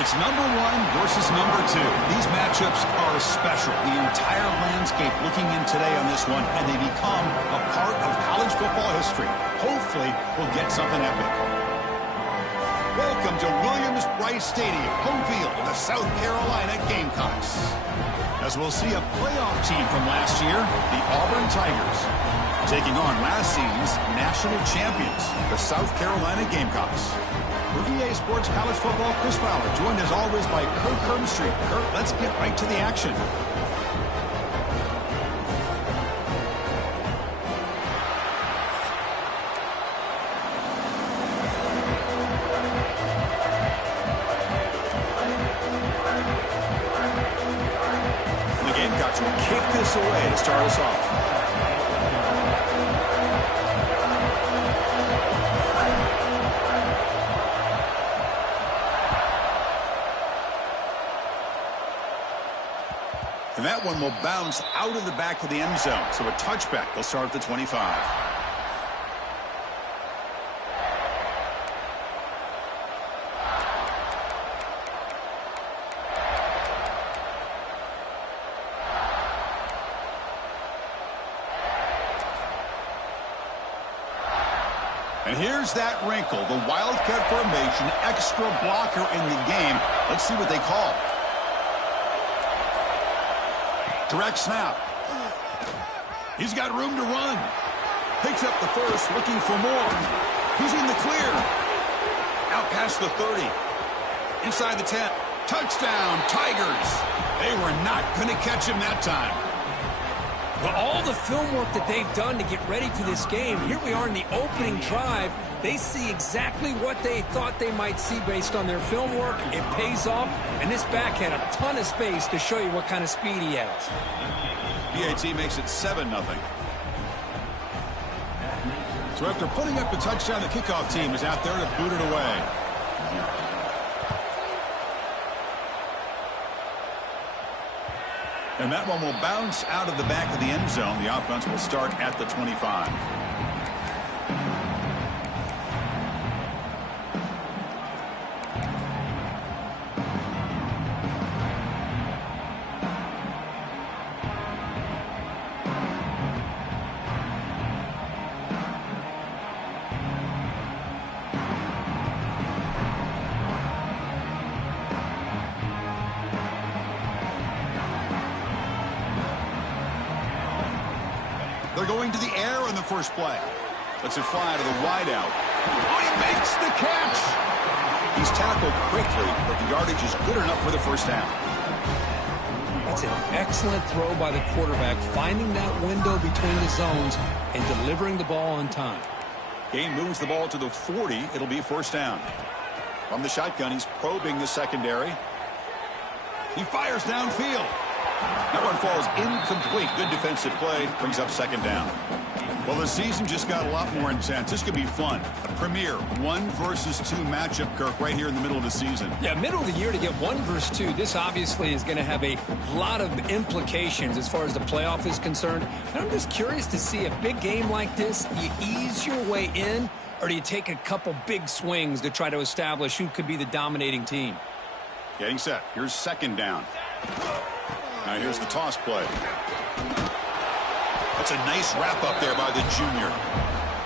It's number one versus number two. These matchups are special. The entire landscape looking in today on this one, and they become a part of college football history. Hopefully, we'll get something epic. Welcome to Williams-Brice Stadium, home field of the South Carolina Gamecocks. As we'll see a playoff team from last year, the Auburn Tigers, taking on last season's national champions, the South Carolina Gamecocks. For EA Sports College Football, Chris Fowler, joined as always by Kirk Herbstreit. Kirk, let's get right to the action. The Gamecocks will kick this away to start us off. And that one will bounce out of the back of the end zone. So a touchback. They'll start at the 25. And here's that wrinkle. The Wildcat formation, extra blocker in the game. Let's see what they call. Direct snap. He's got room to run. Picks up the first, looking for more. He's in the clear. Out past the 30. Inside the 10. Touchdown, Tigers. They were not going to catch him that time. But all the film work that they've done to get ready for this game, here we are in the opening drive. They see exactly what they thought they might see based on their film work. It pays off, and this back had a ton of space to show you what kind of speed he has. PAT makes it 7-0. So after putting up the touchdown, the kickoff team is out there to boot it away. And that one will bounce out of the back of the end zone. The offense will start at the 25. They're going to the air on the first play. Lets it fly to the wideout. Oh, he makes the catch! He's tackled quickly, but the yardage is good enough for the first down. That's an excellent throw by the quarterback, finding that window between the zones and delivering the ball on time. Gain moves the ball to the 40. It'll be first down. From the shotgun, he's probing the secondary. He fires downfield. That one falls incomplete. Good defensive play. Brings up second down. Well, the season just got a lot more intense. This could be fun. A premier 1 versus 2 matchup, Kirk, right here in the middle of the season. Yeah, middle of the year to get 1 versus 2. This obviously is going to have a lot of implications as far as the playoff is concerned. And I'm just curious to see a big game like this. Do you ease your way in, or do you take a couple big swings to try to establish who could be the dominating team? Getting set. Here's second down. Now here's the toss play. That's a nice wrap up there by the junior.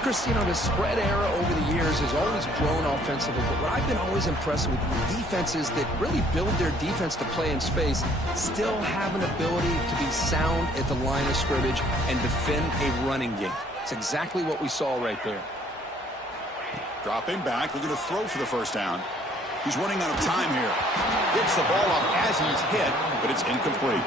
Chris, you know, the spread era over the years has always grown offensively, but what I've been always impressed with defenses that really build their defense to play in space still have an ability to be sound at the line of scrimmage and defend a running game. It's exactly what we saw right there. Dropping back, looking to throw for the first down. He's running out of time here. Gets the ball off as he's hit, but it's incomplete.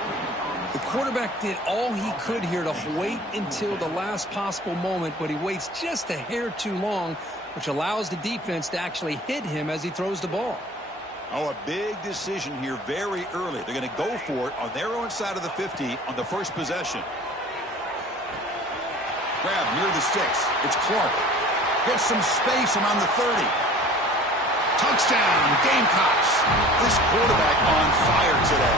The quarterback did all he could here to wait until the last possible moment, but he waits just a hair too long, which allows the defense to actually hit him as he throws the ball. Oh, a big decision here very early. They're going to go for it on their own side of the 50 on the first possession. Grab near the sticks. It's Clark. Gets some space around the 30. Touchdown, Gamecocks. This quarterback on fire today.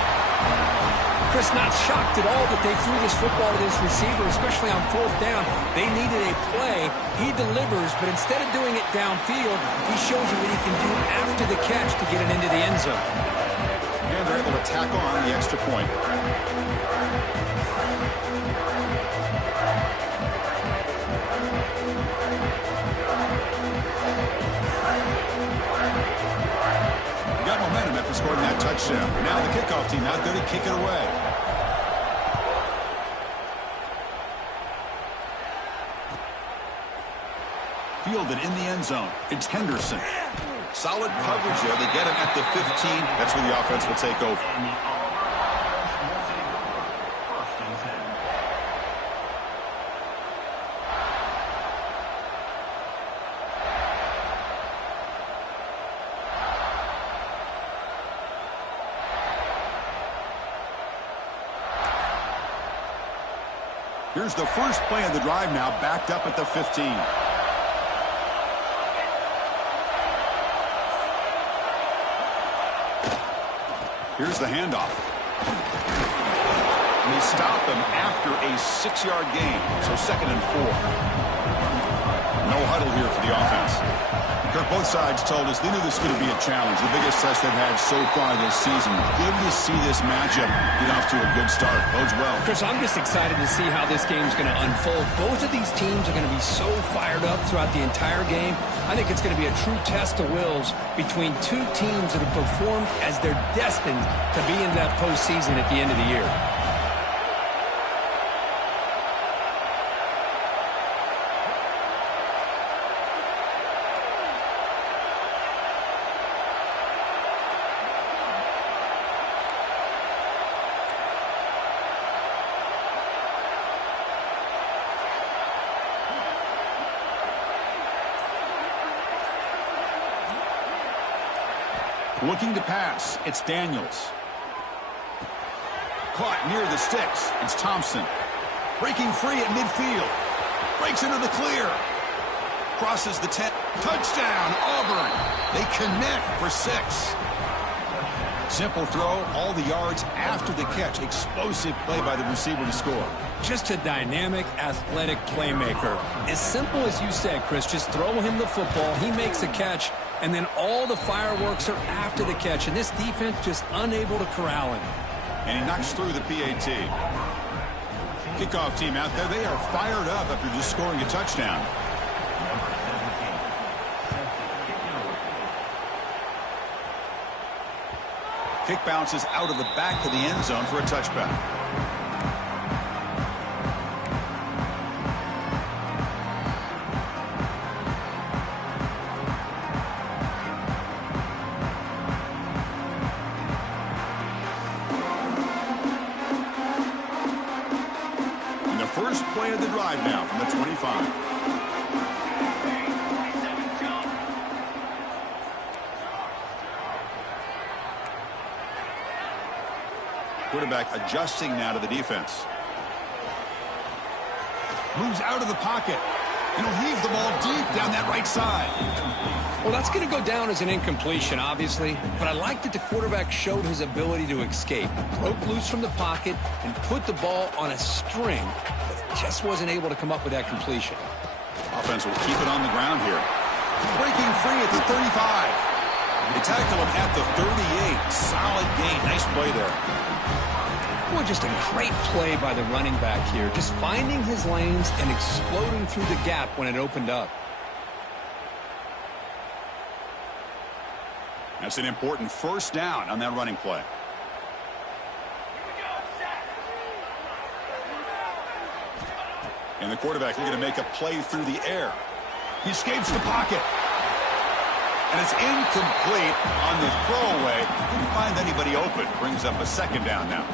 Chris, not shocked at all that they threw this football to this receiver, especially on fourth down. They needed a play. He delivers, but instead of doing it downfield, he shows you what he can do after the catch to get it into the end zone. And they're able to tackle on the extra point. Got momentum after scoring that touchdown. Now the kickoff team out there to kick it away. Fielded in the end zone. It's Henderson. Solid coverage there. They get him at the 15. That's where the offense will take over. Here's the first play of the drive now, backed up at the 15. Here's the handoff. And they stop him after a 6-yard gain, so 2nd and 4. No huddle here for the offense. Kirk, both sides told us they knew this was going to be a challenge, the biggest test they've had so far this season. Good to see this matchup get off to a good start. Bodes well. Chris, I'm just excited to see how this game's going to unfold. Both of these teams are going to be so fired up throughout the entire game. I think it's going to be a true test of wills between two teams that have performed as they're destined to be in that postseason at the end of the year. Looking to pass, it's Daniels. Caught near the sticks, it's Thompson. Breaking free at midfield. Breaks into the clear. Crosses the 10. Touchdown, Auburn. They connect for 6. Simple throw, all the yards after the catch. Explosive play by the receiver to score. Just a dynamic, athletic playmaker. As simple as you said, Chris, just throw him the football, he makes the catch, and then all the fireworks are after the catch, and this defense just unable to corral him. And he knocks through the PAT. Kickoff team out there, they are fired up after just scoring a touchdown. Kick bounces out of the back of the end zone for a touchback. And the first play of the drive now from the 25. Quarterback adjusting now to the defense. Moves out of the pocket. And he'll heave the ball deep down that right side. Well, that's going to go down as an incompletion, obviously. But I like that the quarterback showed his ability to escape. Broke loose from the pocket and put the ball on a string. But just wasn't able to come up with that completion. Offense will keep it on the ground here. Breaking free at the 35. They tackle him at the 38. Solid gain. Nice play there. Well, just a great play by the running back here. Just finding his lanes and exploding through the gap when it opened up. That's an important first down on that running play. And the quarterback looking to make a play through the air. He escapes the pocket. And it's incomplete on the throwaway. Didn't find anybody open. Brings up a second down now.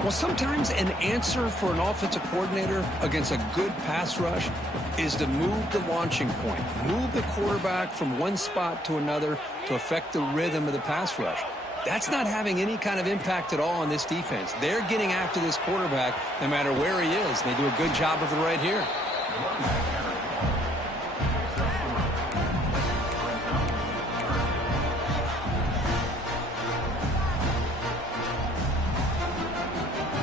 Well, sometimes an answer for an offensive coordinator against a good pass rush is to move the launching point. Move the quarterback from one spot to another to affect the rhythm of the pass rush. That's not having any kind of impact at all on this defense. They're getting after this quarterback no matter where he is. They do a good job of it right here.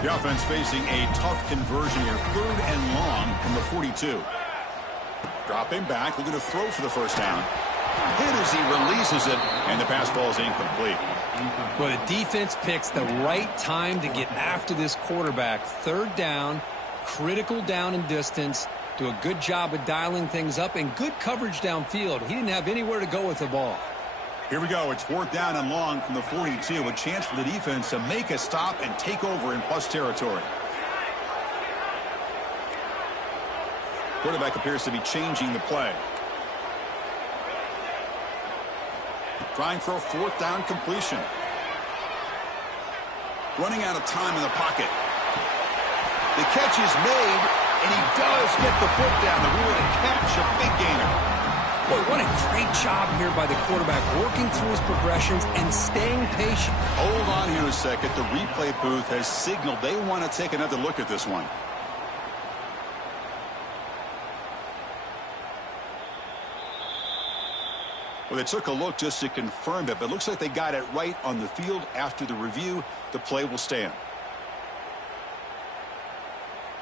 The offense facing a tough conversion here. 3rd and long from the 42. Dropping back, looking to throw for the first down. Hit as he releases it, and the pass ball is incomplete. Well, the defense picks the right time to get after this quarterback. 3rd down, critical down and distance. Do a good job of dialing things up, and good coverage downfield. He didn't have anywhere to go with the ball. Here we go. It's 4th down and long from the 42. A chance for the defense to make a stop and take over in plus territory. Quarterback appears to be changing the play. Trying for a 4th down completion. Running out of time in the pocket. The catch is made, and he does get the foot down. The rule to catch a big gainer. Boy, what a great job here by the quarterback, working through his progressions and staying patient. Hold on here a second. The replay booth has signaled they want to take another look at this one. Well, they took a look just to confirm it, but it looks like they got it right on the field. After the review, the play will stand.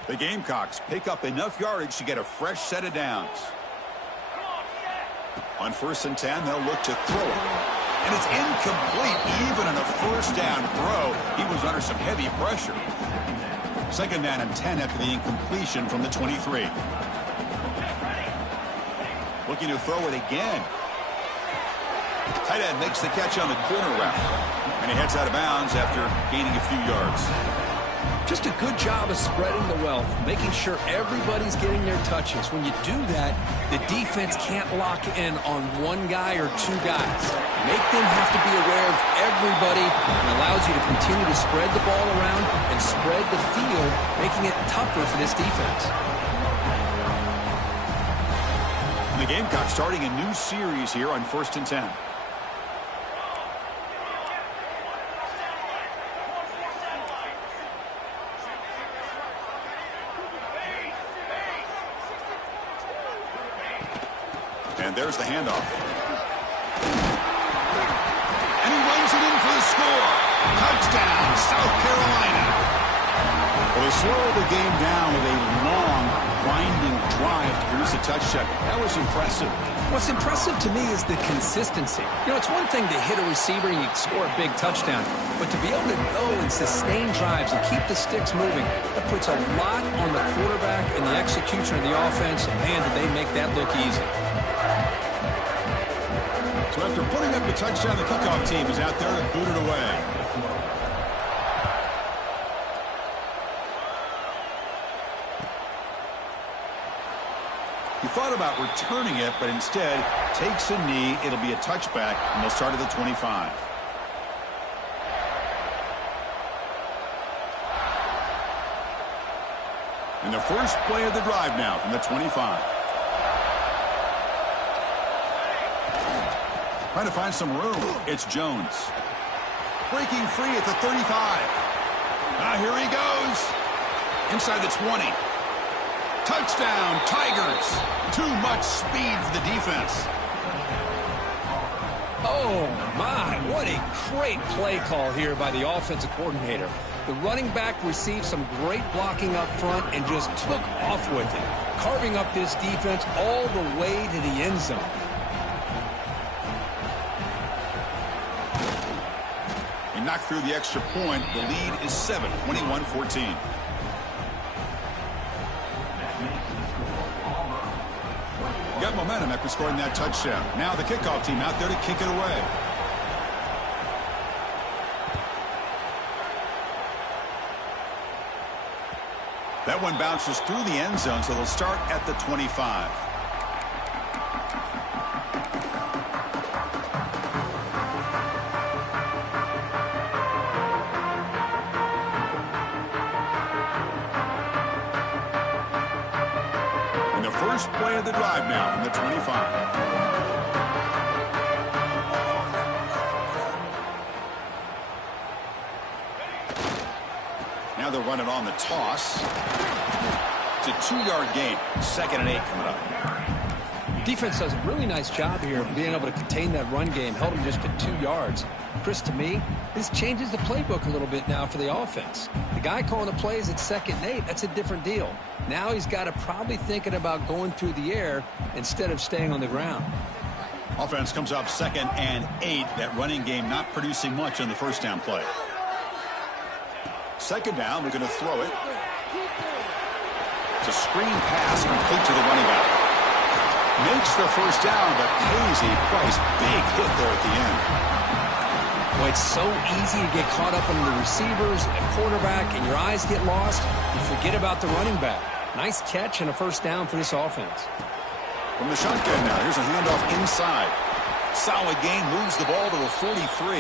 The Gamecocks pick up enough yardage to get a fresh set of downs. On 1st and 10, they'll look to throw it. And it's incomplete. Even on a 1st down throw, he was under some heavy pressure. 2nd down and 10 after the incompletion from the 23. Looking to throw it again. Tight end makes the catch on the corner route. And he heads out of bounds after gaining a few yards. Just a good job of spreading the wealth, making sure everybody's getting their touches. When you do that, the defense can't lock in on one guy or 2 guys. Make them have to be aware of everybody, and allows you to continue to spread the ball around and spread the field, making it tougher for this defense. And the Gamecocks starting a new series here on 1st and 10. And there's the handoff. And he runs it in for the score. Touchdown, South Carolina. Well, they slowed the game down with a long, winding drive to produce a touchdown. That was impressive. What's impressive to me is the consistency. You know, it's one thing to hit a receiver and you score a big touchdown, but to be able to go and sustain drives and keep the sticks moving, that puts a lot on the quarterback and the execution of the offense. Man, did they make that look easy. So after putting up the touchdown, the kickoff team is out there to boot it away. He thought about returning it, but instead takes a knee. It'll be a touchback, and they'll start at the 25. And the first play of the drive now from the 25. Trying to find some room. It's Jones. Breaking free at the 35. Here he goes. Inside the 20. Touchdown, Tigers. Too much speed for the defense. Oh, my. What a great play call here by the offensive coordinator. The running back received some great blocking up front and just took off with it, carving up this defense all the way to the end zone. He knocked through the extra point. The lead is 7, 21-14. Got momentum after scoring that touchdown. Now the kickoff team out there to kick it away. That one bounces through the end zone, so they'll start at the 25. And the first play of the drive now from the 25. Now they'll run it on the toss. It's a 2-yard gain. 2nd and 8 coming up. Defense does a really nice job here of being able to contain that run game. Held them just to 2 yards. Chris, to me, this changes the playbook a little bit now for the offense. The guy calling the plays at 2nd and 8, that's a different deal. Now he's got to probably thinking about going through the air instead of staying on the ground. Offense comes up 2nd and 8. That running game not producing much on the first down play. 2nd down, they're going to throw it. It's a screen pass complete to the running back. Makes the first down, but pays a price. Big hit there at the end. Well, it's so easy to get caught up on the receivers, the quarterback, and your eyes get lost. You forget about the running back. Nice catch and a first down for this offense. From the shotgun now, here's a handoff inside. Solid gain, moves the ball to the 43.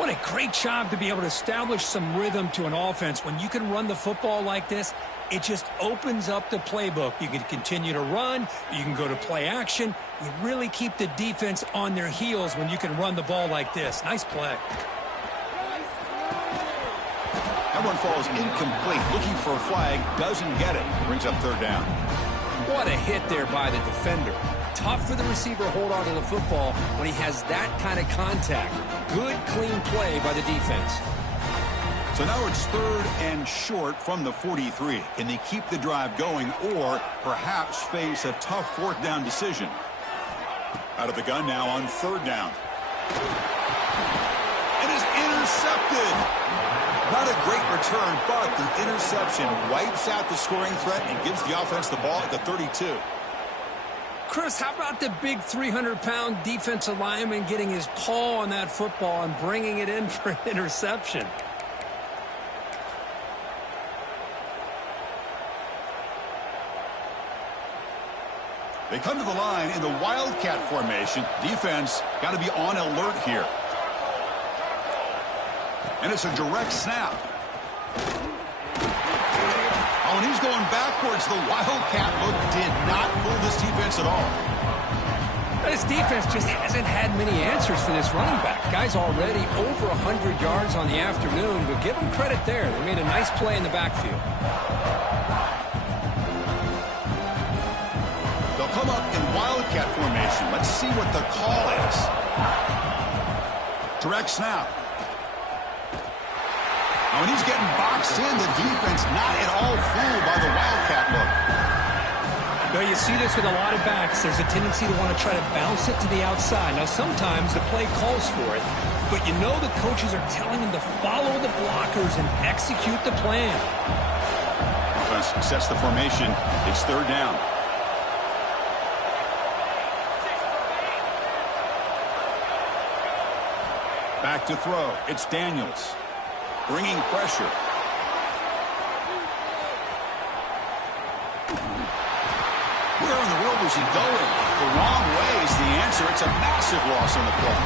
What a great job to be able to establish some rhythm to an offense. When you can run the football like this, it just opens up the playbook. You can continue to run. You can go to play action. You really keep the defense on their heels when you can run the ball like this. Nice play. That one falls incomplete. Looking for a flag. Doesn't get it. Brings up 3rd down. What a hit there by the defender. Tough for the receiver to hold on to the football when he has that kind of contact. Good, clean play by the defense. So now it's 3rd and short from the 43. Can they keep the drive going or perhaps face a tough 4th down decision? Out of the gun now on 3rd down. It is intercepted. Not a great return, but the interception wipes out the scoring threat and gives the offense the ball at the 32. Chris, how about the big 300-pound defensive lineman getting his paw on that football and bringing it in for an interception? They come to the line in the Wildcat formation. Defense got to be on alert here. And it's a direct snap. Oh, and he's going backwards. The Wildcat look did not fool this defense at all. This defense just hasn't had many answers for this running back. Guy's already over 100 yards on the afternoon, but give him credit there. They made a nice play in the backfield. They'll come up in Wildcat formation. Let's see what the call is. Direct snap. Oh, and he's getting boxed in. The defense not at all fooled by the Wildcat look. Well, you see this with a lot of backs. There's a tendency to want to try to bounce it to the outside. Now, sometimes the play calls for it, but you know the coaches are telling them to follow the blockers and execute the plan. Offense sets the formation. It's 3rd down. Back to throw. It's Daniels. Bringing pressure. Where in the world was he going? The wrong way is the answer. It's a massive loss on the play.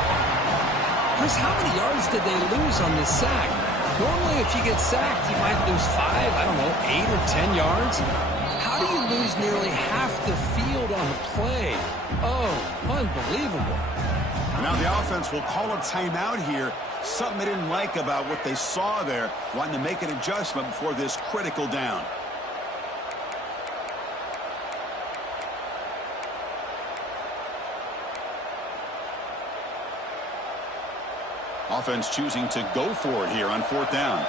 Chris, how many yards did they lose on this sack? Normally, if you get sacked, you might lose 5, I don't know, 8 or 10 yards. How do you lose nearly half the field on a play? Oh, unbelievable. Now the offense will call a timeout here. Something they didn't like about what they saw there. Wanting to make an adjustment before this critical down. Offense choosing to go for it here on 4th down.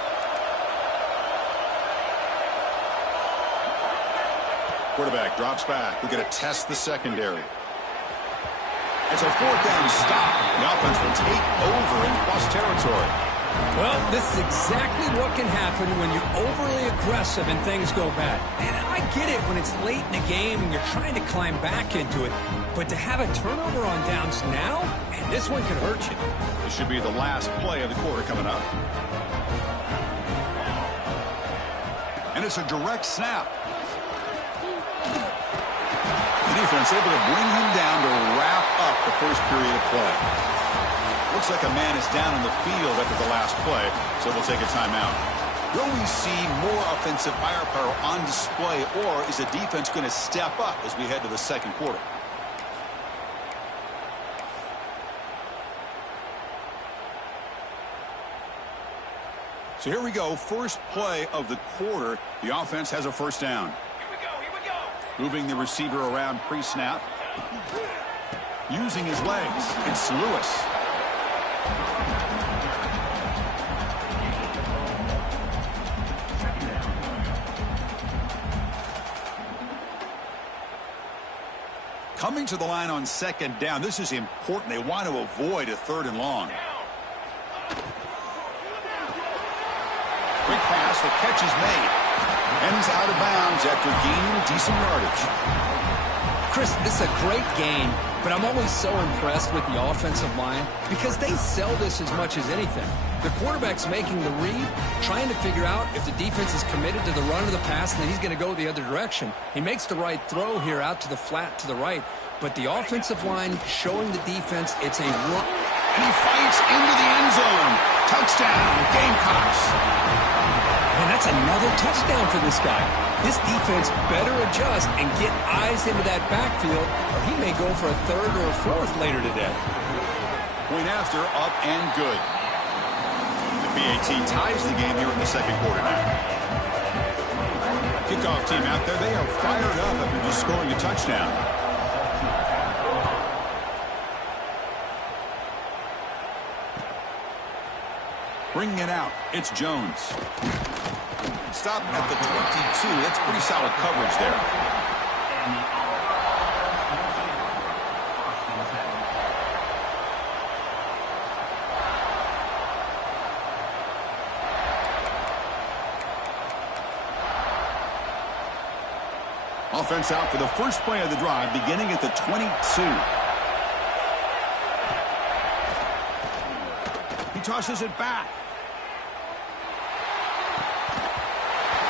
Quarterback drops back. We're going to test the secondary. It's a 4th down stop. The offense will take over in plus territory. Well, this is exactly what can happen when you're overly aggressive and things go bad. And I get it when it's late in the game and you're trying to climb back into it. But to have a turnover on downs now, man, this one could hurt you. This should be the last play of the quarter coming up. And it's a direct snap. The defense able to bring him down to wrap up the first period of play. Looks like a man is down in the field after the last play, so we'll take a timeout. Will we see more offensive firepower on display, or is the defense going to step up as we head to the second quarter? So here we go, first play of the quarter. The offense has a first down. Moving the receiver around pre-snap. Using his legs. It's Lewis. Coming to the line on second down, this is important. They want to avoid a third and long. Quick pass, the catch is made. And he's out of bounds after gaining decent yardage. Chris, this is a great game, but I'm always so impressed with the offensive line because they sell this as much as anything. The quarterback's making the read, trying to figure out if the defense is committed to the run or the pass, and then he's going to go the other direction. He makes the right throw here out to the flat to the right, but the offensive line showing the defense it's a run. He fights into the end zone. Touchdown, Gamecocks. And that's another touchdown for this guy. This defense better adjust and get eyes into that backfield, or he may go for a third or a fourth later today. Point after, up and good. The BAT ties the game here in the second quarter now. Kickoff team out there, they are fired up after just scoring a touchdown. Bringing it out, it's Jones. Stop at the 22. That's pretty solid coverage there. Offense out for the first play of the drive, beginning at the 22. He tosses it back.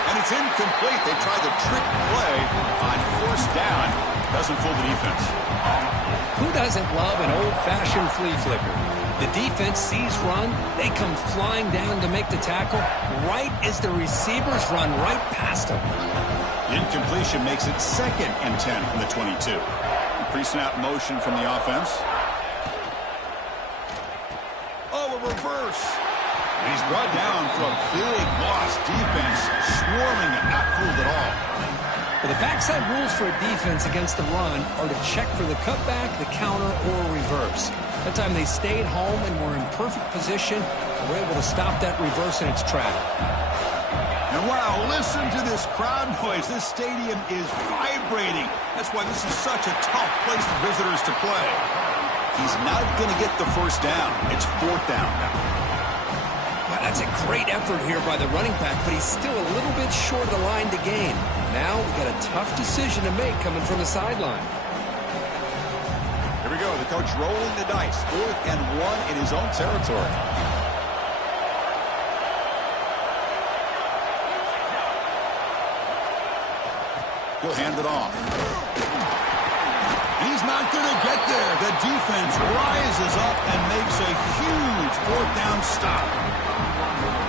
And it's incomplete. They try the trick play on first down. Doesn't fool the defense. Who doesn't love an old-fashioned flea flicker? The defense sees run. They come flying down to make the tackle right as the receivers run right past them. The incompletion makes it 2nd and 10 from the 22. Pre-snap motion from the offense. Oh, a reverse. And he's brought down for a big loss. Defense swarming him, not fooled at all. Well, the backside rules for a defense against the run are to check for the cutback, the counter, or reverse. That time they stayed home and were in perfect position and were able to stop that reverse in its track. And wow, listen to this crowd noise. This stadium is vibrating. That's why this is such a tough place for visitors to play. He's not going to get the first down. It's 4th down now. Well, that's a great effort here by the running back, but he's still a little bit short of the line to gain. Now we've got a tough decision to make coming from the sideline. Here we go. The coach rolling the dice. 4th and 1 in his own territory. He'll hand it off. He's not going to get there. The defense rises up and makes a huge 4th down stop.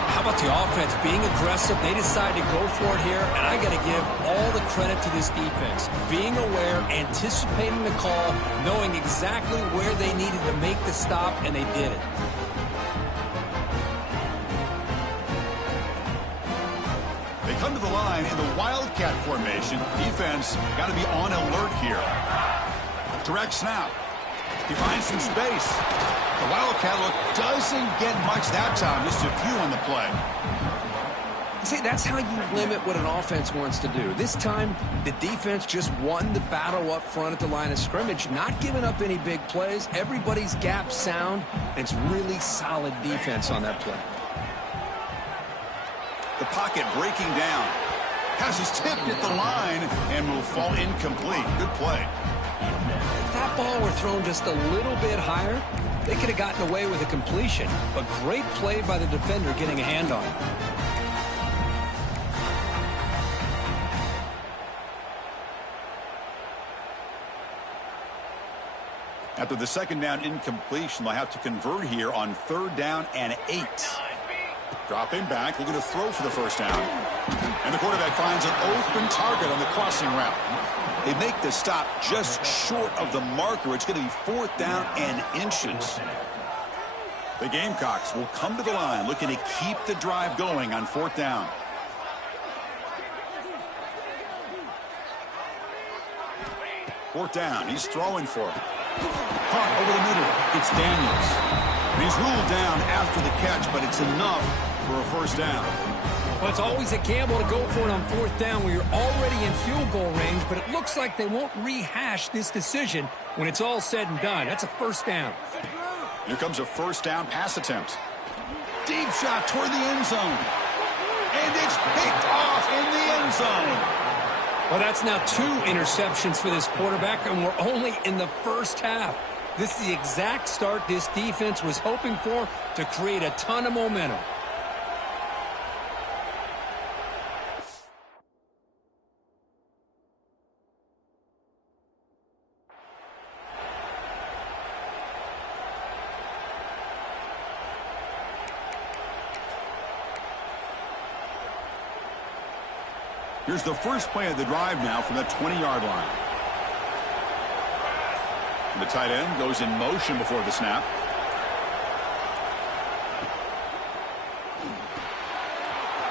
How about the offense being aggressive? They decide to go for it here, and I got to give all the credit to this defense. Being aware, anticipating the call, knowing exactly where they needed to make the stop, and they did it. They come to the line in the Wildcat formation. Defense got to be on alert here. Direct snap. He finds some space. The Wildcat look doesn't get much that time. Just a few on the play. See, that's how you limit what an offense wants to do. This time, the defense just won the battle up front at the line of scrimmage, not giving up any big plays. Everybody's gap sound. It's really solid defense on that play. The pocket breaking down. Pass is tipped at the line and will fall incomplete. Good play. If that ball were thrown just a little bit higher, they could have gotten away with a completion. But great play by the defender getting a hand on it. After the 2nd down incompletion, they'll have to convert here on 3rd down and 8. Dropping back, looking to throw for the first down. And the quarterback finds an open target on the crossing route. They make the stop just short of the marker. It's going to be 4th down and inches. The Gamecocks will come to the line looking to keep the drive going on 4th down. Fourth down, he's throwing for it. Caught over the middle. It's Daniels. He's ruled down after the catch, but it's enough for a first down. Well, it's always a gamble to go for it on fourth down where you're already in field goal range, but it looks like they won't rehash this decision when it's all said and done. That's a first down. Here comes a first down pass attempt. Deep shot toward the end zone. And it's picked off in the end zone. Well, that's now 2 interceptions for this quarterback, and we're only in the first half. This is the exact start this defense was hoping for to create a ton of momentum. Here's the first play of the drive now from the 20-yard line. The tight end goes in motion before the snap.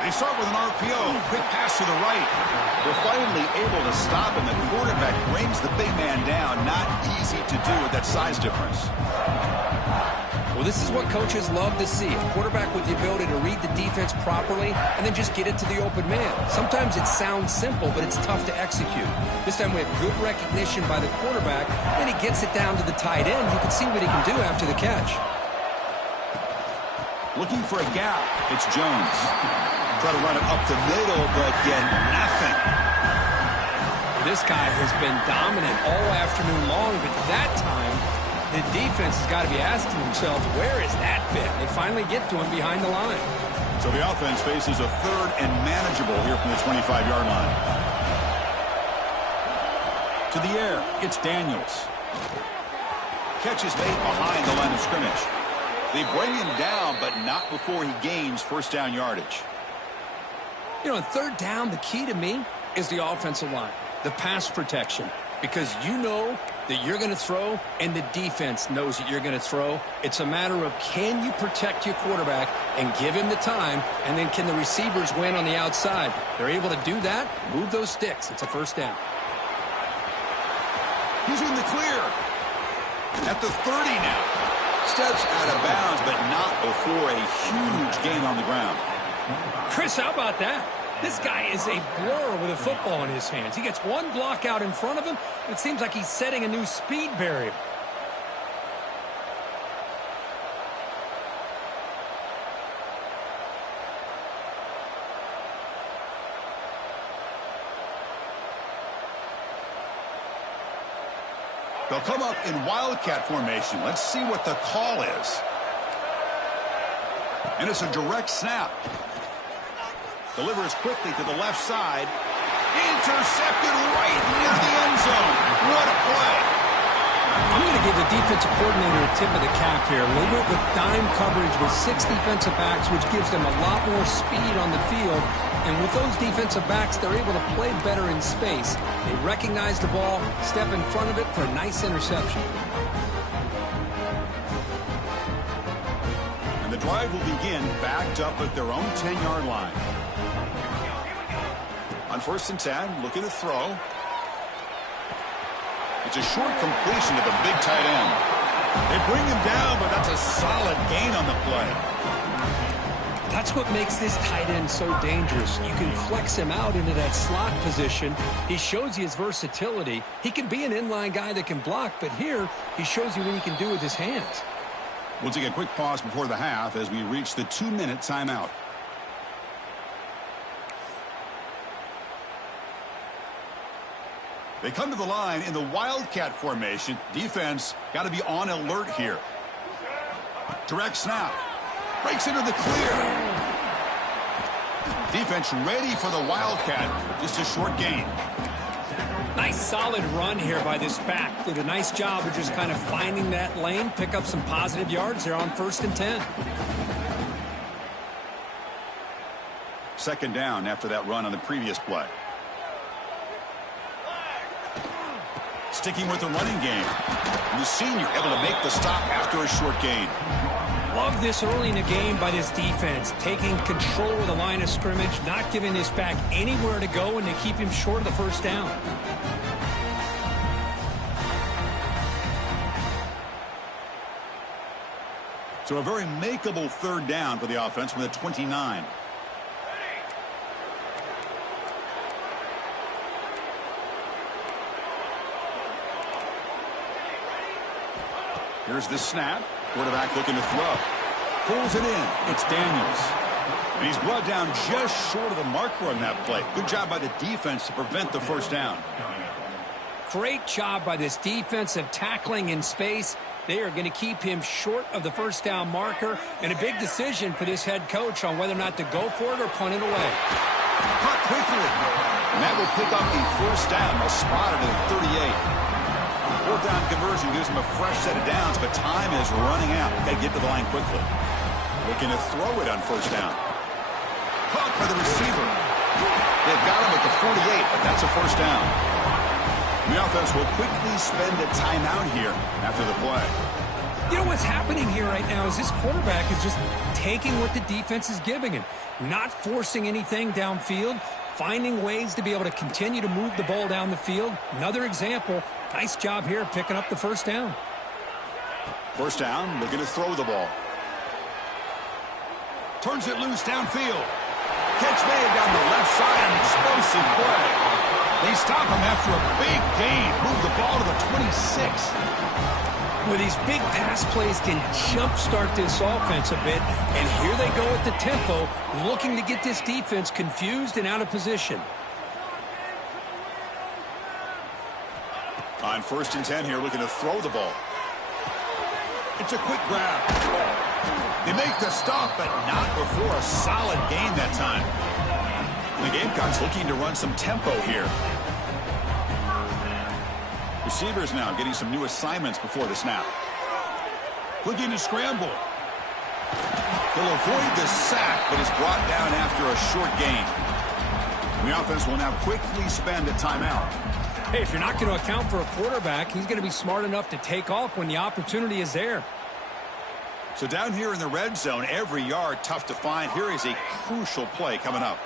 They start with an RPO. Quick pass to the right. They're finally able to stop, and the quarterback brings the big man down. Not easy to do with that size difference. Well, this is what coaches love to see. A quarterback with the ability to read the defense properly and then just get it to the open man. Sometimes it sounds simple, but it's tough to execute. This time we have good recognition by the quarterback, and he gets it down to the tight end. You can see what he can do after the catch. Looking for a gap. It's Jones. Try to run it up the middle, but get nothing. This guy has been dominant all afternoon long, but that time the defense has got to be asking themselves, where is that bit? They finally get to him behind the line. So the offense faces a third and manageable here from the 25-yard line. To the air, it's Daniels. Catch is made behind the line of scrimmage. They bring him down, but not before he gains first down yardage. You know, on third down, the key to me is the offensive line, the pass protection, because you know that you're going to throw, and the defense knows that you're going to throw. It's a matter of, can you protect your quarterback and give him the time, and then can the receivers win on the outside? They're able to do that, move those sticks. It's a first down. He's in the clear. At the 30 now. Steps out of bounds, but not before a huge gain on the ground. Chris, how about that? This guy is a blur with a football in his hands. He gets one block out in front of him. It seems like he's setting a new speed barrier. They'll come up in wildcat formation. Let's see what the call is. And it's a direct snap. Delivers quickly to the left side. Intercepted right near the end zone. What a play. I'm going to give the defensive coordinator a tip of the cap here. They went with dime coverage with 6 defensive backs, which gives them a lot more speed on the field. And with those defensive backs, they're able to play better in space. They recognize the ball, step in front of it for a nice interception. And the drive will begin backed up at their own 10-yard line. On 1st and 10, looking to throw. It's a short completion to the big tight end. They bring him down, but that's a solid gain on the play. That's what makes this tight end so dangerous. You can flex him out into that slot position. He shows you his versatility. He can be an inline guy that can block, but here he shows you what he can do with his hands. We'll take a quick pause before the half as we reach the 2-minute timeout. They come to the line in the wildcat formation. Defense got to be on alert here. Direct snap. Breaks into the clear. Defense ready for the wildcat. Just a short gain. Nice solid run here by this back. Did a nice job of just kind of finding that lane, pick up some positive yards there on 1st and 10. Second down after that run on the previous play. Sticking with the running game. And the senior able to make the stop after a short gain. Love this early in the game by this defense. Taking control of the line of scrimmage, not giving this back anywhere to go, and to keep him short of the first down. So a very makeable third down for the offense from the 29. Here's the snap. Quarterback looking to throw. Pulls it in. It's Daniels. And he's brought down just short of the marker on that play. Good job by the defense to prevent the first down. Great job by this defensive tackling in space. They are going to keep him short of the first down marker, and a big decision for this head coach on whether or not to go for it or punt it away. Cut quickly. And that will pick up the first down. They'll spot it at 38. Fourth down conversion gives them a fresh set of downs, but time is running out. Got to get to the line quickly. Looking to throw it on first down. Caught by the receiver. They've got him at the 48, but that's a first down. And the offense will quickly spend a timeout here after the play. You know what's happening here right now is this quarterback is just taking what the defense is giving him, not forcing anything downfield, finding ways to be able to continue to move the ball down the field. Another example, nice job here picking up the first down. First down, looking to throw the ball. Turns it loose downfield. Catch made down the left side, an explosive play. They stop him after a big gain. Move the ball to the 26. Well, these big pass plays can jumpstart this offense a bit, and here they go at the tempo, looking to get this defense confused and out of position. On 1st and 10 here, looking to throw the ball. It's a quick grab. They make the stop, but not before a solid gain that time. The Gamecocks looking to run some tempo here. Receivers now getting some new assignments before the snap. Looking to scramble. He'll avoid the sack, but is brought down after a short gain. The offense will now quickly spend a timeout. Hey, if you're not going to account for a quarterback, he's going to be smart enough to take off when the opportunity is there. So down here in the red zone, every yard tough to find. Here is a crucial play coming up.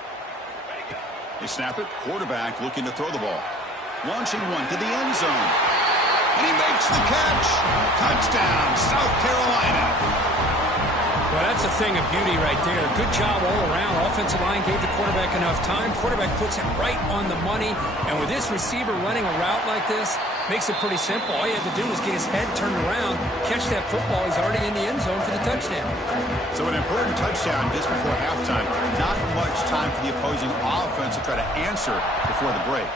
They snap it. Quarterback looking to throw the ball. Launching one to the end zone. And he makes the catch. Touchdown, South Carolina. Well, that's a thing of beauty right there. Good job all around. Offensive line gave the quarterback enough time. Quarterback puts it right on the money. And with this receiver running a route like this, makes it pretty simple. All you have to do is get his head turned around, catch that football. He's already in the end zone for the touchdown. So an important touchdown just before halftime. Not much time for the opposing offense to try to answer before the break.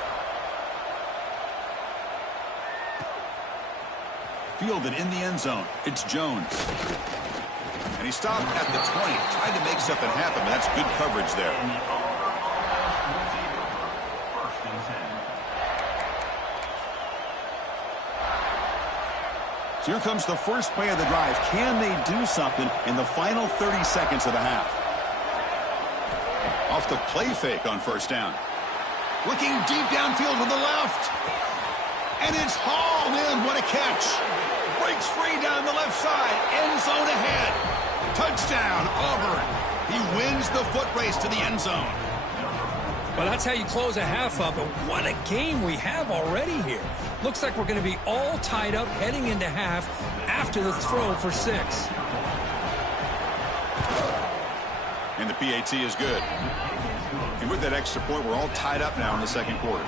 Fielded in the end zone. It's Jones. And he stopped at the 20. Tried to make something happen, but that's good coverage there. So here comes the first play of the drive. Can they do something in the final 30 seconds of the half? Off the play fake on first down. Looking deep downfield to the left. And it's hauled in. What a catch. Breaks free down the left side. End zone ahead. Touchdown, Auburn. He wins the foot race to the end zone. Well, that's how you close a half up. But what a game we have already here. Looks like we're going to be all tied up heading into half after the throw for 6. And the PAT is good. And with that extra point, we're all tied up now in the second quarter.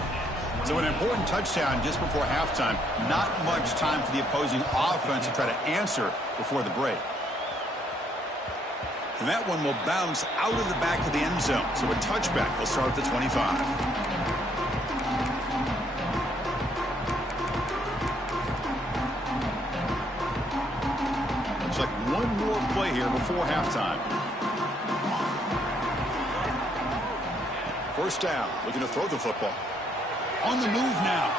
So an important touchdown just before halftime. Not much time for the opposing offense to try to answer before the break. And that one will bounce out of the back of the end zone. So a touchback will start at the 25. Looks like one more play here before halftime. First down, looking to throw the football. On the move now.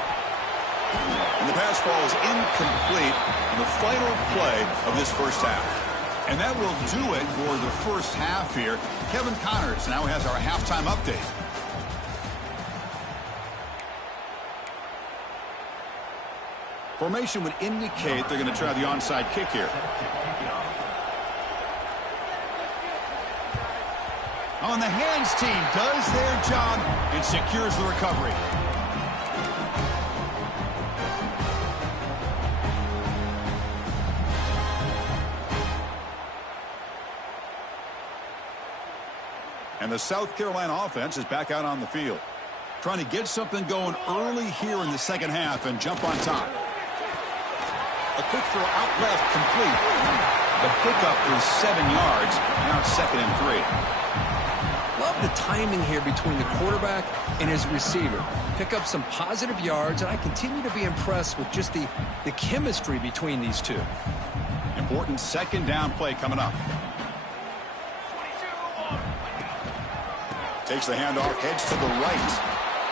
And the pass falls incomplete in the final play of this first half. And that will do it for the first half here. Kevin Connors now has our halftime update. Formation would indicate they're going to try the onside kick here. On the hands team does their job and secures the recovery. And the South Carolina offense is back out on the field. Trying to get something going early here in the second half and jump on top. A quick throw out left, complete. The pickup is 7 yards. Now it's 2nd and 3. Love the timing here between the quarterback and his receiver. Pick up some positive yards, and I continue to be impressed with just the chemistry between these two. Important second down play coming up. Takes the handoff, heads to the right.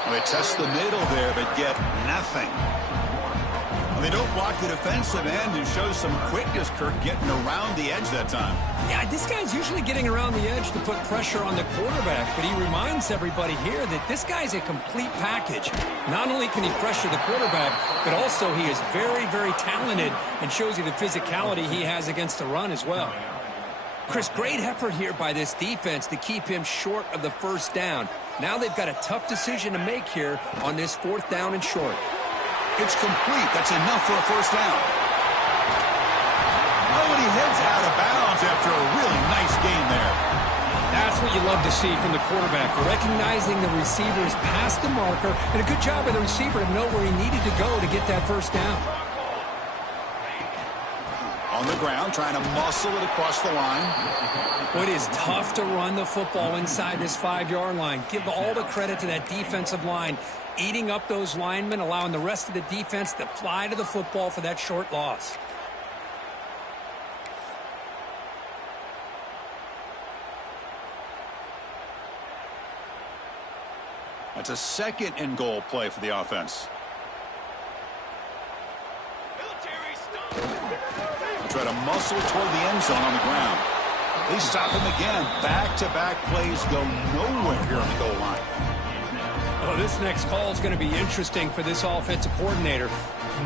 Well, they test the middle there, but get nothing. Well, they don't block the defensive end and show some quickness, Kirk, getting around the edge that time. Yeah, this guy's usually getting around the edge to put pressure on the quarterback, but he reminds everybody here that this guy's a complete package. Not only can he pressure the quarterback, but also he is very, very talented and shows you the physicality he has against the run as well. Chris, great effort here by this defense to keep him short of the first down. Now they've got a tough decision to make here on this 4th down and short. It's complete. That's enough for a first down. Oh, and he heads out of bounds after a really nice game there. That's what you love to see from the quarterback, recognizing the receiver's past the marker, and a good job by the receiver to know where he needed to go to get that first down. On the ground, trying to muscle it across the line. It is tough to run the football inside this 5-yard line. Give all the credit to that defensive line, eating up those linemen, allowing the rest of the defense to fly to the football for that short loss. That's a 2nd and goal play for the offense. Try to muscle toward the end zone on the ground. They stop him again. Back-to-back plays go nowhere here on the goal line. Oh, this next call is going to be interesting for this offensive coordinator.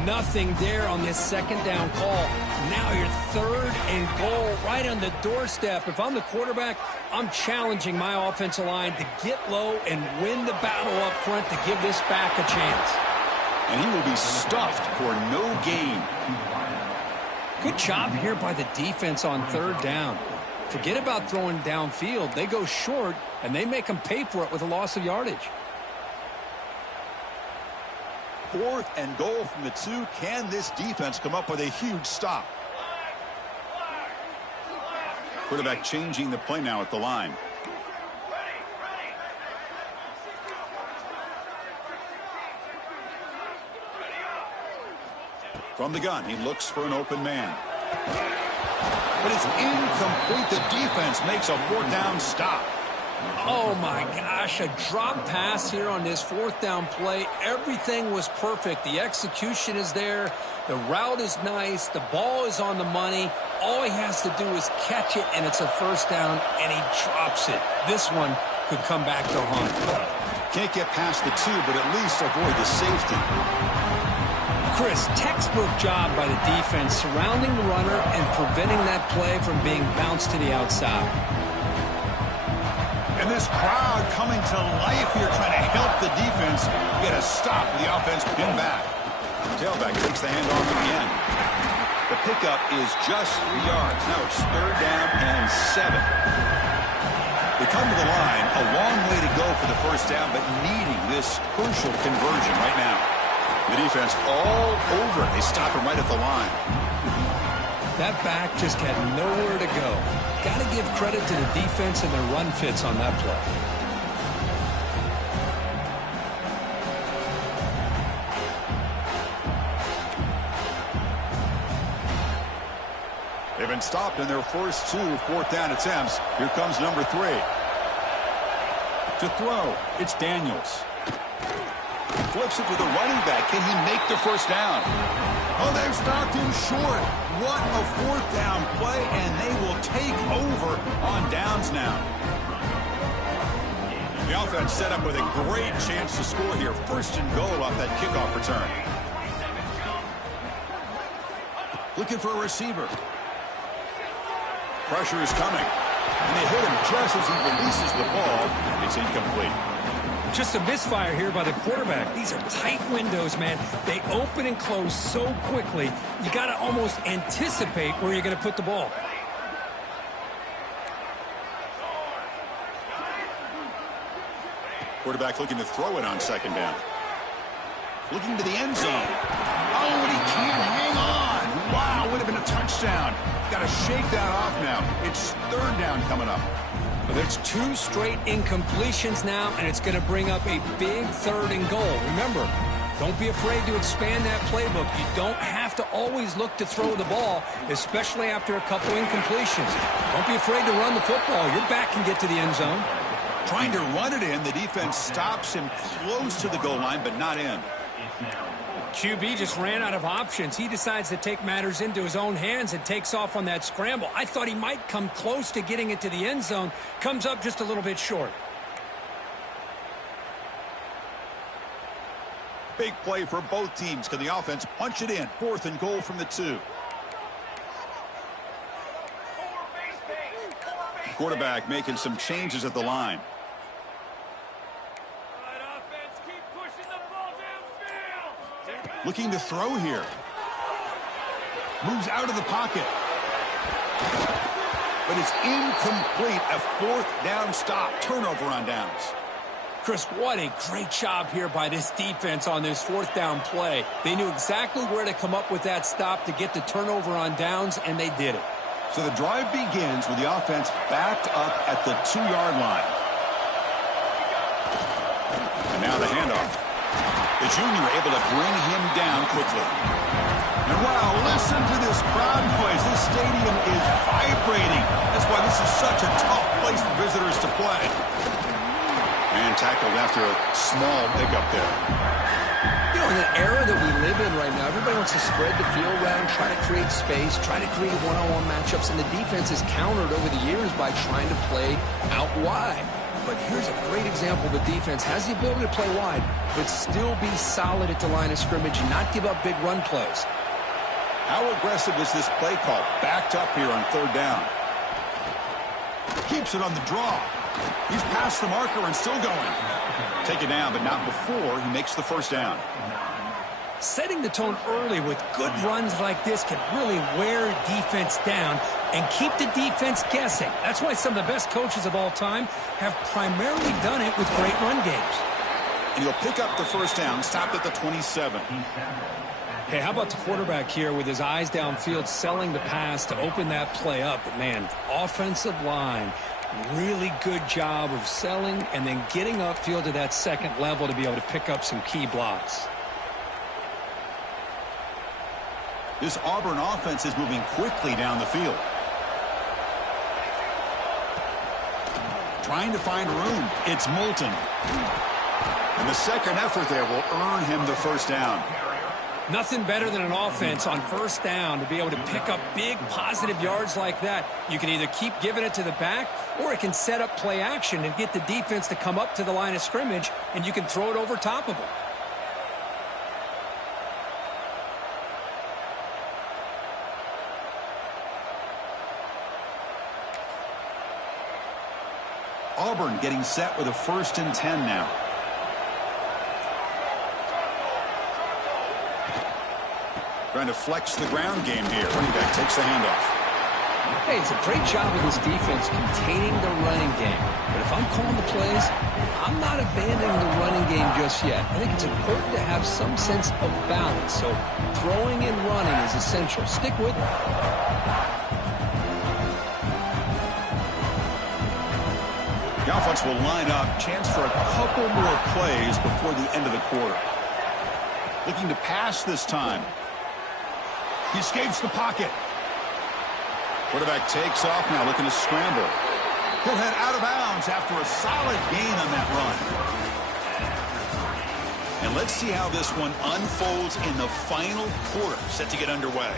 Nothing there on this 2nd down call. Now your 3rd and goal right on the doorstep. If I'm the quarterback, I'm challenging my offensive line to get low and win the battle up front to give this back a chance. And he will be stuffed for no gain. Good job here by the defense on 3rd down. Forget about throwing downfield. They go short, and they make them pay for it with a loss of yardage. 4th and goal from the 2. Can this defense come up with a huge stop? Quarterback changing the play now at the line. From the gun, he looks for an open man. But it's incomplete. The defense makes a 4th down stop. Oh, my gosh, a drop pass here on this 4th down play. Everything was perfect. The execution is there. The route is nice. The ball is on the money. All he has to do is catch it, and it's a first down, and he drops it. This one could come back to haunt. Can't get past the 2, but at least avoid the safety. Chris, textbook job by the defense surrounding the runner and preventing that play from being bounced to the outside. And this crowd coming to life here trying to help the defense get a stop with the offense pinned back. Tailback takes the handoff at the end. The pickup is just 3 yards. Now it's 3rd down and 7. They come to the line, a long way to go for the first down, but needing this crucial conversion right now. The defense all over it. They stop him right at the line. That back just had nowhere to go. Got to give credit to the defense and their run fits on that play. They've been stopped in their first 2 4th down attempts. Here comes number 3. To throw, it's Daniels. Flips it to the running back. Can he make the first down? Oh, they've stopped him short. What a 4th down play, and they will take over on downs now. The offense set up with a great chance to score here. 1st and goal off that kickoff return. Looking for a receiver. Pressure is coming. And they hit him just as he releases the ball. It's incomplete. Just a misfire here by the quarterback. These are tight windows, man. They open and close so quickly, you got to almost anticipate where you're going to put the ball. Quarterback looking to throw it on second down. Looking to the end zone. Oh, and he can't hang on. Wow, would have been a touchdown. Got to shake that off now. It's third down coming up. Well, there's 2 straight incompletions now, and it's going to bring up a big 3rd and goal. Remember, don't be afraid to expand that playbook. You don't have to always look to throw the ball, especially after a couple incompletions. Don't be afraid to run the football. Your back can get to the end zone. Trying to run it in, the defense stops him close to the goal line, but not in. QB just ran out of options. He decides to take matters into his own hands and takes off on that scramble. I thought he might come close to getting it to the end zone. Comes up just a little bit short. Big play for both teams. Can the offense punch it in? 4th and goal from the 2. Quarterback making some changes at the line. Looking to throw here. Moves out of the pocket. But it's incomplete. A 4th down stop. Turnover on downs. Chris, what a great job here by this defense on this 4th down play. They knew exactly where to come up with that stop to get the turnover on downs, and they did it. So the drive begins with the offense backed up at the 2-yard line. And now the handoff. The junior able to bring him down quickly. And wow, listen to this crowd noise. This stadium is vibrating. That's why this is such a tough place for visitors to play. And tackled after a small pickup there. You know, in the era that we live in right now, everybody wants to spread the field around, try to create space, try to create one-on-one matchups, and the defense is countered over the years by trying to play out wide. But here's a great example. The defense has the ability to play wide, but still be solid at the line of scrimmage and not give up big run plays. How aggressive is this play call? Backed up here on 3rd down. Keeps it on the draw. He's past the marker and still going. Take it down, but not before he makes the 1st down. Setting the tone early with good runs like this can really wear defense down and keep the defense guessing. That's why some of the best coaches of all time have primarily done it with great run games. And he'll pick up the 1st down, stopped at the 27. Hey, how about the quarterback here with his eyes downfield, selling the pass to open that play up? But, man, offensive line, really good job of selling and then getting upfield to that 2nd level to be able to pick up some key blocks. This Auburn offense is moving quickly down the field. Trying to find room. It's Moulton. And the 2nd effort there will earn him the 1st down. Nothing better than an offense on 1st down to be able to pick up big positive yards like that. You can either keep giving it to the back, or it can set up play action and get the defense to come up to the line of scrimmage, and you can throw it over top of them. Auburn getting set with a 1st and 10 now. Trying to flex the ground game here. Running back takes the handoff. Hey, it's a great job of this defense containing the running game. But if I'm calling the plays, I'm not abandoning the running game just yet. I think it's important to have some sense of balance. So throwing and running is essential. Stick with it. The offense will line up. Chance for a couple more plays before the end of the quarter. Looking to pass this time. He escapes the pocket. Quarterback takes off now, looking to scramble. He'll head out of bounds after a solid gain on that run. And let's see how this one unfolds in the final quarter, set to get underway.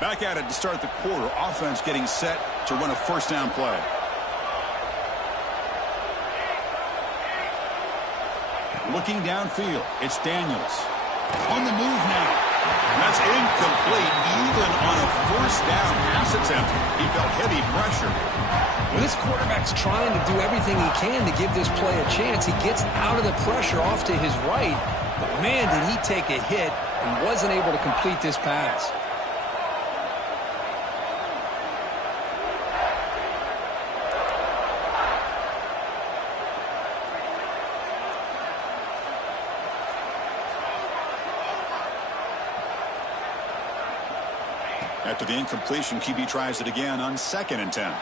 Back at it to start the quarter. Offense getting set to run a 1st down play. Looking downfield. It's Daniels. On the move now. That's incomplete. Even on a 1st down pass attempt, he felt heavy pressure. Well, this quarterback's trying to do everything he can to give this play a chance. He gets out of the pressure off to his right, but man, did he take a hit and wasn't able to complete this pass. After the incompletion, QB tries it again on 2nd and 10.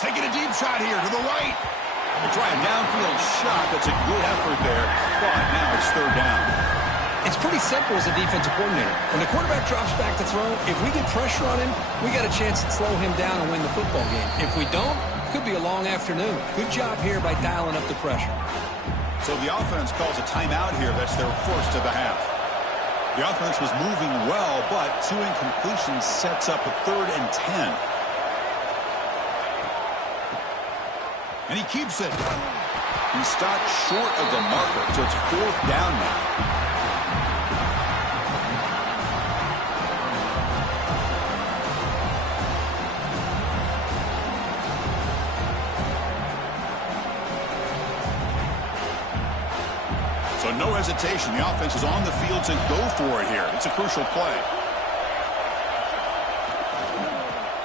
Taking a deep shot here to the right. They try a downfield shot. That's a good effort there, but now it's 3rd down. It's pretty simple as a defensive coordinator. When the quarterback drops back to throw, if we get pressure on him, we got a chance to slow him down and win the football game. If we don't, it could be a long afternoon. Good job here by dialing up the pressure. So the offense calls a timeout here. That's their first of the half. The offense was moving well, but 2 incompletions sets up a 3rd and 10. And he keeps it. He stopped short of the marker, so it's 4th down now. So no hesitation. The offense is on the field to go for it here. It's a crucial play.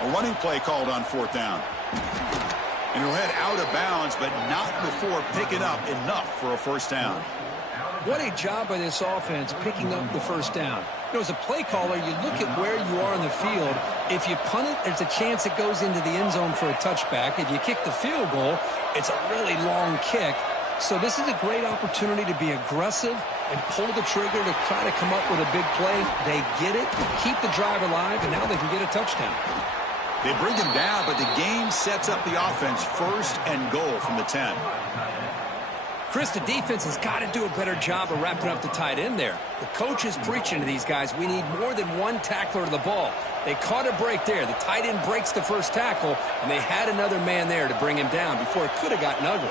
A running play called on 4th down. And he'll head out of bounds, but not before picking up enough for a 1st down. What a job by this offense picking up the 1st down. You know, as a play caller, you look at where you are on the field. If you punt it, there's a chance it goes into the end zone for a touchback. If you kick the field goal, it's a really long kick. So this is a great opportunity to be aggressive and pull the trigger to try to come up with a big play. They get it, keep the drive alive, and now they can get a touchdown. They bring him down, but the game sets up the offense 1st and goal from the 10. Chris, the defense has got to do a better job of wrapping up the tight end there. The coach is preaching to these guys, we need more than one tackler to the ball. They caught a break there. The tight end breaks the first tackle, and they had another man there to bring him down before it could have gotten ugly.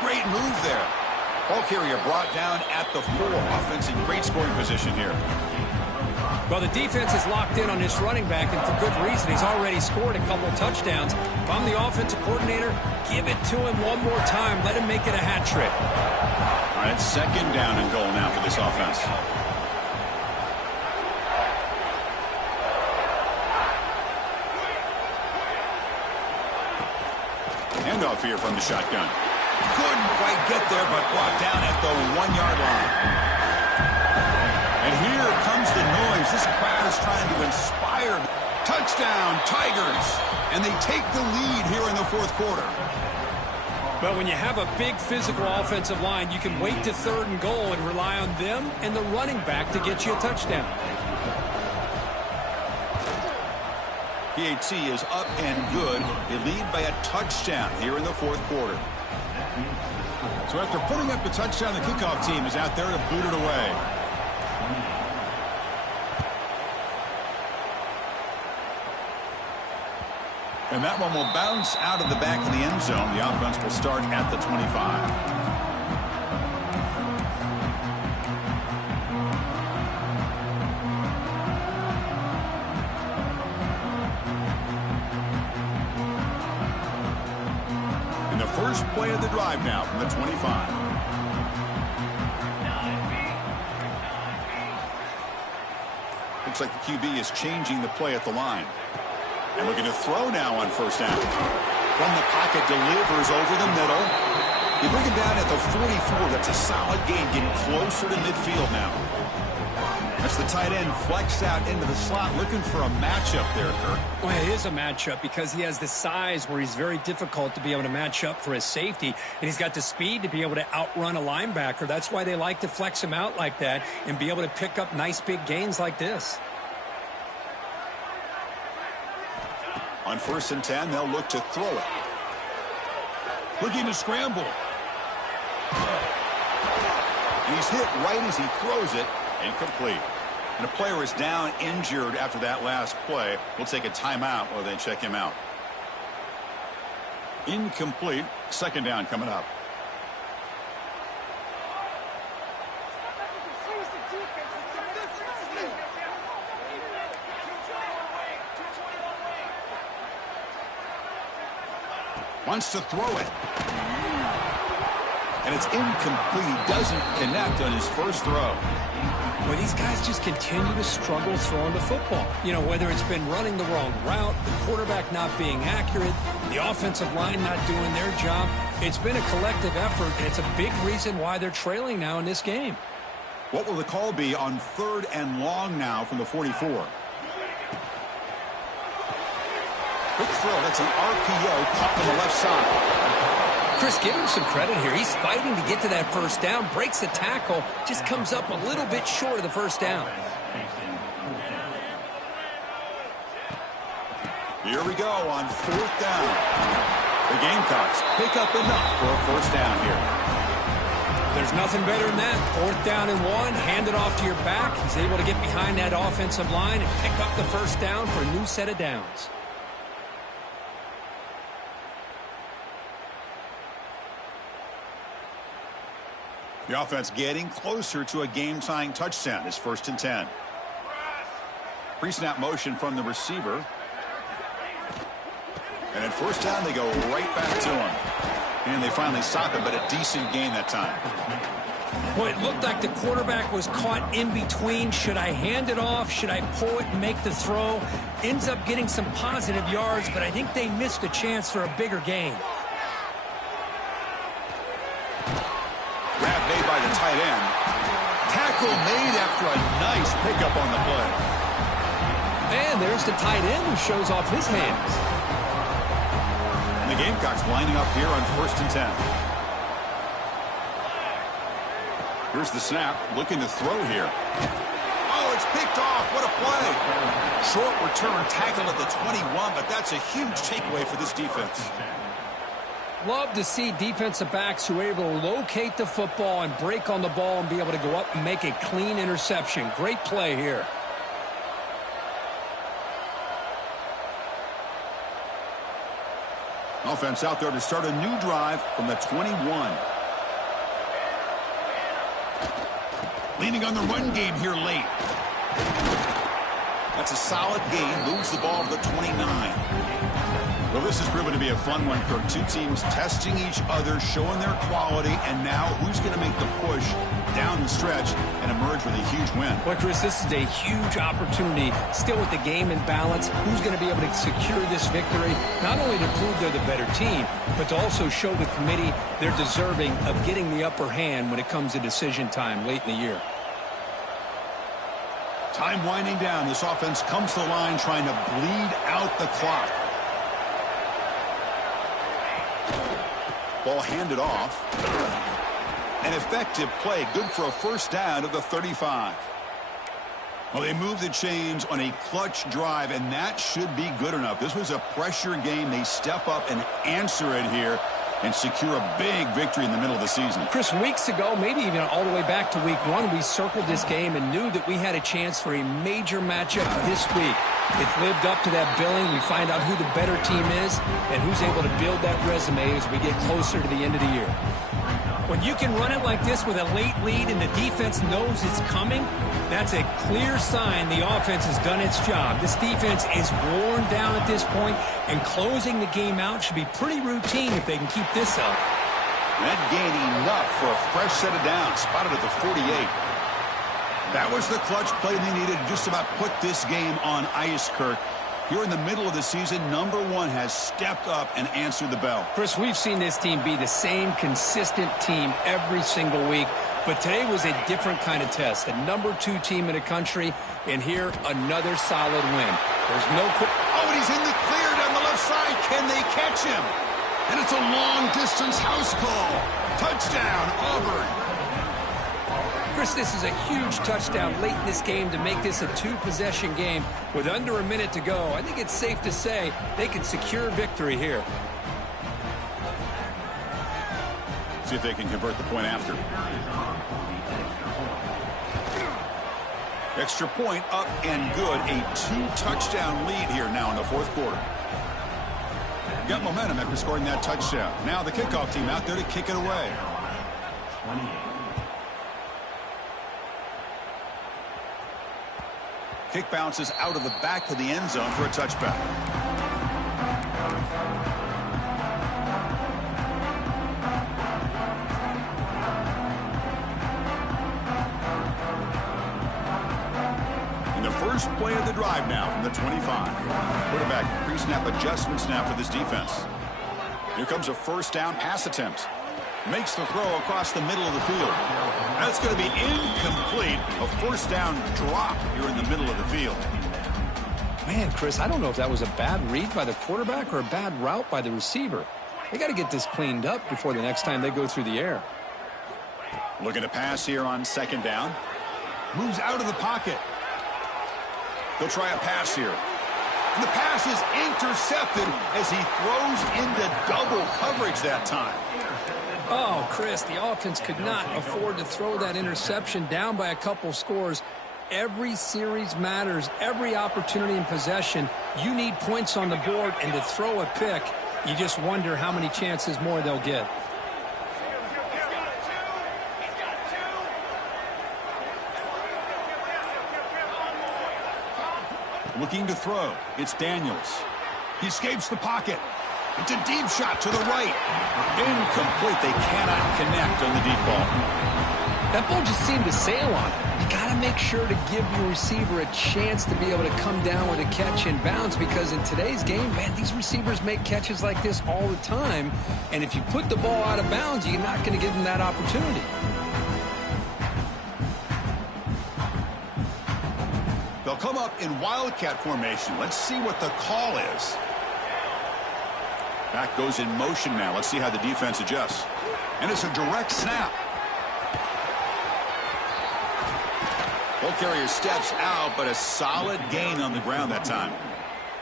Great move there. Ball carrier brought down at the 4. Offense in great scoring position here. Well, the defense is locked in on this running back, and for good reason. He's already scored a couple of touchdowns. If I'm the offensive coordinator, give it to him one more time. Let him make it a hat trick. All right, 2nd down and goal now for this offense. Handoff here from the shotgun. Couldn't quite get there, but brought down at the 1-yard line. And here comes the noise. This crowd is trying to inspire. Touchdown, Tigers. And they take the lead here in the 4th quarter. Well, when you have a big physical offensive line, you can wait to 3rd and goal and rely on them and the running back to get you a touchdown. PAT is up and good. They lead by a touchdown here in the 4th quarter. So after putting up the touchdown, the kickoff team is out there to boot it away. And that one will bounce out of the back of the end zone. The offense will start at the 25. First play of the drive now from the 25. Looks like the QB is changing the play at the line. And looking to throw now on 1st down. From the pocket, delivers over the middle. They bring him down at the 44. That's a solid gain, getting closer to midfield now. That's the tight end flexed out into the slot, looking for a matchup there, Kirk. Well, it is a matchup because he has the size where he's very difficult to be able to match up for his safety, and he's got the speed to be able to outrun a linebacker. That's why they like to flex him out like that and be able to pick up nice big gains like this. On 1st and 10, they'll look to throw it. Looking to scramble. And he's hit right as he throws it. Incomplete. And a player is down injured after that last play. We'll take a timeout while they check him out. Incomplete. 2nd down coming up. Wants to throw it. And it's incomplete. He doesn't connect on his first throw. Well, these guys just continue to struggle throwing the football. You know, whether it's been running the wrong route, the quarterback not being accurate, the offensive line not doing their job. It's been a collective effort, and it's a big reason why they're trailing now in this game. What will the call be on 3rd and long now from the 44? Quick throw. That's an RPO caught on the left side. Chris, give him some credit here. He's fighting to get to that first down, breaks the tackle, just comes up a little bit short of the first down. Here we go on 4th down. The Gamecocks pick up enough for a first down here. There's nothing better than that. 4th down and 1, hand it off to your back. He's able to get behind that offensive line and pick up the first down for a new set of downs. The offense getting closer to a game-tying touchdown. It's 1st and 10. Pre-snap motion from the receiver. And at first down, they go right back to him. And they finally stop it, but a decent gain that time. Well, it looked like the quarterback was caught in between. Should I hand it off? Should I pull it and make the throw? Ends up getting some positive yards, but I think they missed a chance for a bigger gain. Grab made by the tight end. Tackle made after a nice pickup on the play. And there's the tight end who shows off his hands. And the Gamecocks lining up here on 1st and 10. Here's the snap, looking to throw here. Oh, it's picked off. What a play. Short return, tackle at the 21, but that's a huge takeaway for this defense. Love to see defensive backs who are able to locate the football and break on the ball and be able to go up and make a clean interception. Great play here. Offense out there to start a new drive from the 21. Leaning on the run game here late. That's a solid gain. Moves the ball to the 29. Well, this has proven to be a fun one, Kirk. Two teams testing each other, showing their quality, and now who's going to make the push down the stretch and emerge with a huge win? Well, Chris, this is a huge opportunity. Still with the game in balance, who's going to be able to secure this victory, not only to prove they're the better team, but to also show the committee they're deserving of getting the upper hand when it comes to decision time late in the year. Time winding down. This offense comes to the line trying to bleed out the clock. Ball handed off. An effective play. Good for a first down of the 35. Well, they moved the chains on a clutch drive, and that should be good enough. This was a pressure game. They step up and answer it here and secure a big victory in the middle of the season. Chris, weeks ago, maybe even all the way back to week 1, we circled this game and knew that we had a chance for a major matchup this week. It lived up to that billing. We find out who the better team is and who's able to build that resume as we get closer to the end of the year. When you can run it like this with a late lead and the defense knows it's coming, that's a clear sign the offense has done its job. This defense is worn down at this point, and closing the game out should be pretty routine if they can keep this up. That gain enough for a fresh set of downs, spotted at the 48. That was the clutch play they needed to just about put this game on ice, Kirk. Here in the middle of the season, number 1 has stepped up and answered the bell. Chris, we've seen this team be the same consistent team every single week, but today was a different kind of test. The number 2 team in the country, and here, another solid win. There's no... Oh, and he's in the clear down the left side. Can they catch him? And it's a long-distance house call. Touchdown, Auburn. Chris, this is a huge touchdown late in this game to make this a 2-possession game with under a minute to go. I think it's safe to say they can secure victory here. See if they can convert the point after. Extra point up and good. A 2-touchdown lead here now in the 4th quarter. Got momentum after scoring that touchdown. Now the kickoff team out there to kick it away. Kick bounces out of the back of the end zone for a touchback. first play of the drive now from the 25. Quarterback pre-snap adjustments now for this defense. Here comes a first down pass attempt. Makes the throw across the middle of the field. That's going to be incomplete. A first down drop here in the middle of the field. Man, Chris, I don't know if that was a bad read by the quarterback or a bad route by the receiver. They got to get this cleaned up before the next time they go through the air. Looking to pass here on second down. Moves out of the pocket. They'll try a pass here. And the pass is intercepted as he throws into double coverage that time. Oh, Chris, the offense could not afford to throw that interception down by a couple scores. Every series matters. Every opportunity in possession. You need points on the board, and to throw a pick, you just wonder how many chances more they'll get. Looking to throw. It's Daniels. He escapes the pocket. It's a deep shot to the right. Incomplete. They cannot connect on the deep ball. That ball just seemed to sail on it. You got to make sure to give your receiver a chance to be able to come down with a catch in bounds, because in today's game, man, these receivers make catches like this all the time. And if you put the ball out of bounds, you're not going to give them that opportunity. They'll come up in wildcat formation. Let's see what the call is. Back goes in motion now. Let's see how the defense adjusts. And it's a direct snap. Ball carrier steps out, but a solid gain on the ground that time.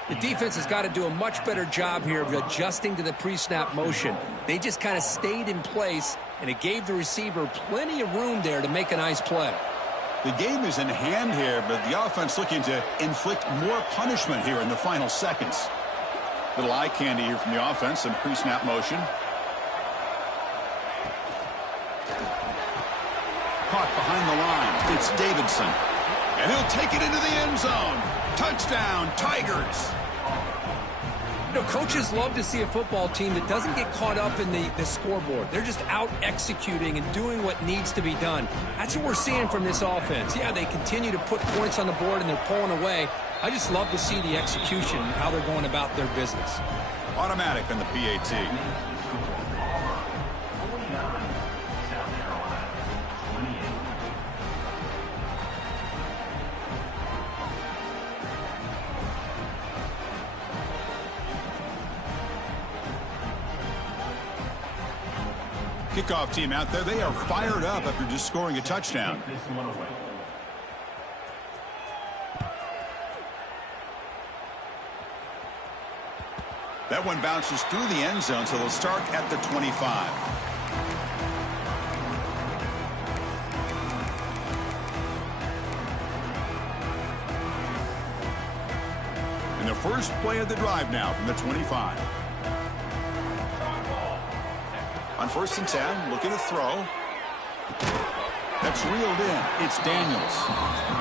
The defense has got to do a much better job here of adjusting to the pre-snap motion. They just kind of stayed in place, and it gave the receiver plenty of room there to make a nice play. The game is in hand here, but the offense looking to inflict more punishment here in the final seconds. Little eye candy here from the offense, some pre-snap motion. Caught behind the line. It's Davidson. And he'll take it into the end zone. Touchdown, Tigers. You know, coaches love to see a football team that doesn't get caught up in the scoreboard. They're just out executing and doing what needs to be done. That's what we're seeing from this offense. Yeah, they continue to put points on the board and they're pulling away. I just love to see the execution and how they're going about their business. Automatic on the PAT. Kickoff team out there. They are fired up after just scoring a touchdown. That one bounces through the end zone, so they'll start at the 25. And the first play of the drive now from the 25. On 1st and 10, looking to throw. That's reeled in. It's Daniels.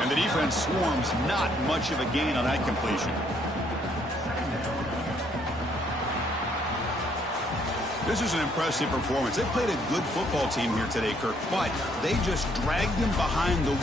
And the defense swarms, not much of a gain on that completion. This is an impressive performance. They played a good football team here today, Kirk, but they just dragged them behind the